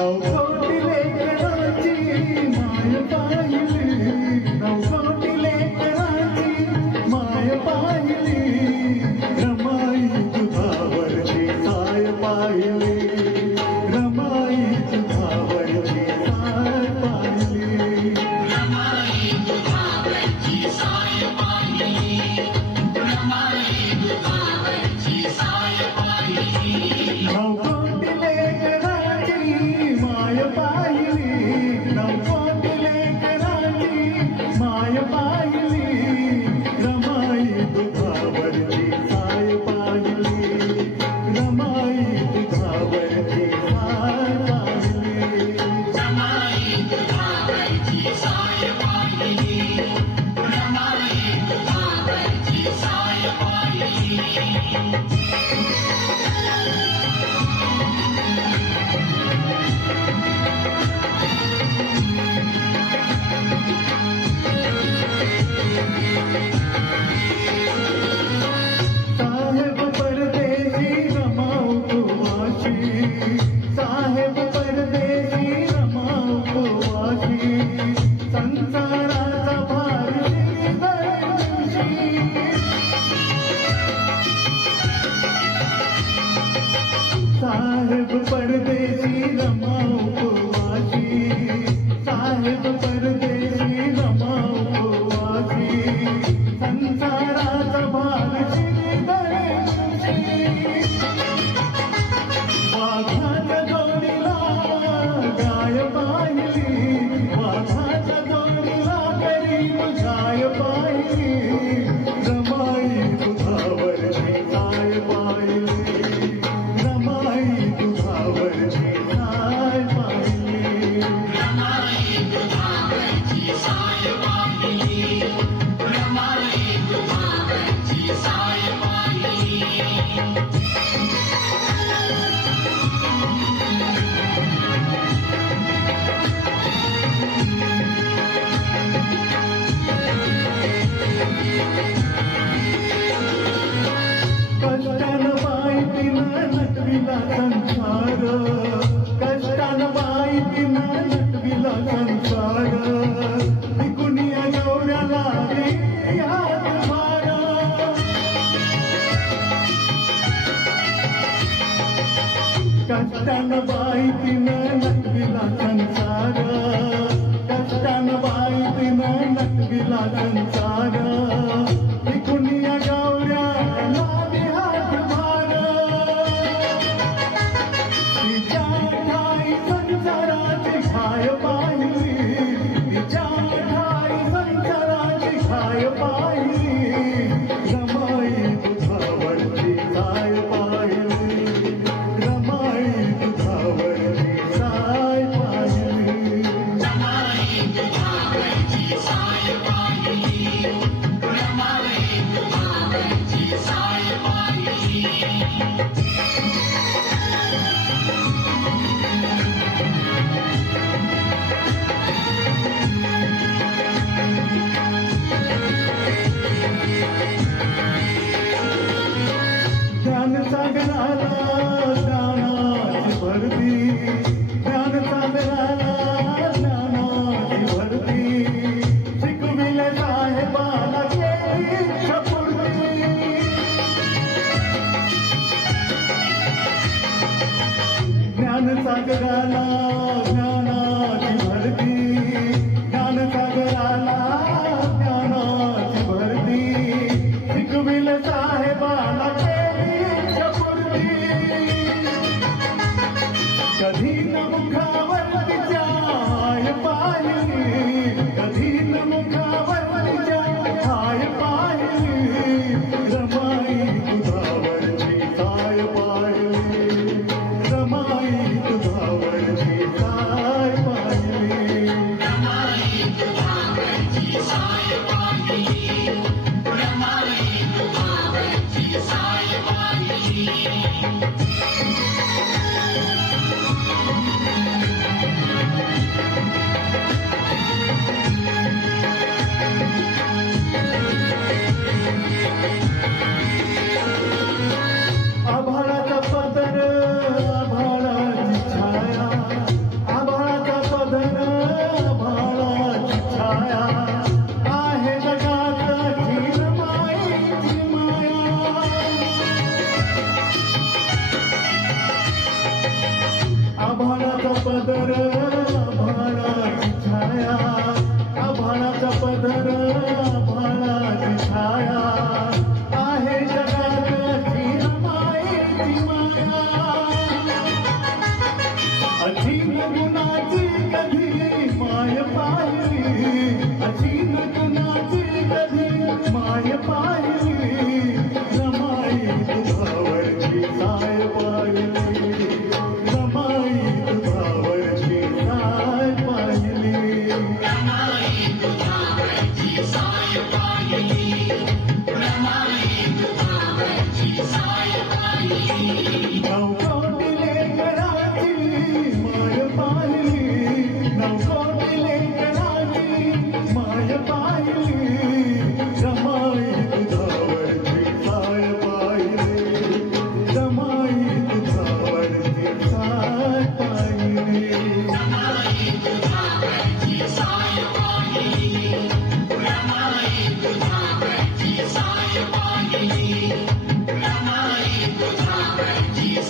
नवकोटी लेकराची माय पाहिली, नवकोटी लेकराची माय पाहिली, रमाई तुझावरची साय पाहिली, रमाई तुझावरची साय पाहिली, रमाई तुझावरची साय पाहिली, रमाई तुझावरची साय पाहिली. नवकोटी लेकराची माय पाहिली, नवकोटी लेकराची माय पाहिली, रमाई तुझावरची साय पाहिली, रमाई तुझावरची साय पाहिली, रमाई तुझावरची साय पाहिली, रमाई तुझावरची साय पाहिली. साहेब परदेशी रमाऊ कुवाशी, साहेब परदेशी रमाऊ कुवाशी, संसाराचा भार दिवशी, साहेब परदेशी रमाऊ कुवाशी, साहेब परदेशी रमाऊ कुवाशी, संसाराचा भार वाघाच्या जोडीला गाय पाहिली, वाघाच्या जोडीला गरीब गाय पाहिली, रमाई तुझावरची साय पाहिली, रमाई तुझावरची साय पाहिली, रमाई तुझावरची साय पाहिली, रमाई तुझावरची साय पाहिली. कष्टानं बाई तिनं नटविला संसार, कष्टानं बाई तिनं नटविला संसार, विकुनिया गवऱ्याला हातभार, कष्टानं बाई तिनं नटविला संसार, कष्टानं बाई तिनं नटविला संसार, विकुनिया गवऱ्याला हातभार, तिच्या ठाई संसाराची खाय पाहिली, तिच्या ठाई संसाराची खाय पाहिली, रमाई तुझावरची साय पाहिली, रमाई तुझावरची साय पाहिली, रमाई तुझावरची साय पाहिली, रमाई तुझावरची साय पाहिली. ज्ञान सागराला ज्ञानाची भरती, ज्ञान सागराला ज्ञानाची भरती, शिकविले साहेबाला केली इच्छापूर्ती, ज्ञान सागराला ज्ञानाची भरती, ज्ञान सागराला ज्ञानाची भरती, शिकविले साहेबाला कधी न मुखावर तिच्या हाय पाहिली, कधी न मुखावर तिच्या हाय पाहिली, रमाई तुझावरची साय पाहिली, रमाई तुझावरची साय पाहिली, रमाई तुझावरची साय पाहिली, रमाई तुझावरची साय पाहिली. आभाळाचा पदर आभाळाची छाया आभाळाचा पदर आभाळाची छाया आहे जगात अशी रमाईची माया अशीन गुणाची कधी माय पाहिली अशीन गुणाची कधी माय पाहिली रमाई तुझावरची साय पाहिली रमाई तुझावरची साय पाहिली रमाई तुझावरची साय पाहिली रमाई तुझावरची साय पाहिली नवकोटीले कराची माय पाहिली नवकोटीले कराची माय पाहिली रमाई तुझावरची साय पाहिली रमाई तुझावरची साय पाहिली रमाई तुझावरची साय पाहिली रमाई तुझावरची साय पाहिली रमाई तुझावरची